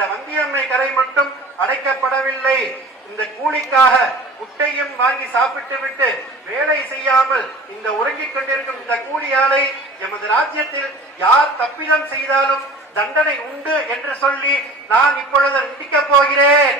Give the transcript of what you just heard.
இந்த வந்தியம்மை கரை மட்டும் அடைக்கப்படவில்லை. இந்த கூலிக்காக முட்டையும் வாங்கி சாப்பிட்டு விட்டு வேலை செய்யாமல் இந்த உறங்கிக் கொண்டிருக்கும் இந்த கூலியாளை எமது ராஜ்யத்தில் யார் தப்பிதம் செய்தாலும் தண்டனை உண்டு என்று சொல்லி நான் இப்பொழுது நிற்கப் போகிறேன்.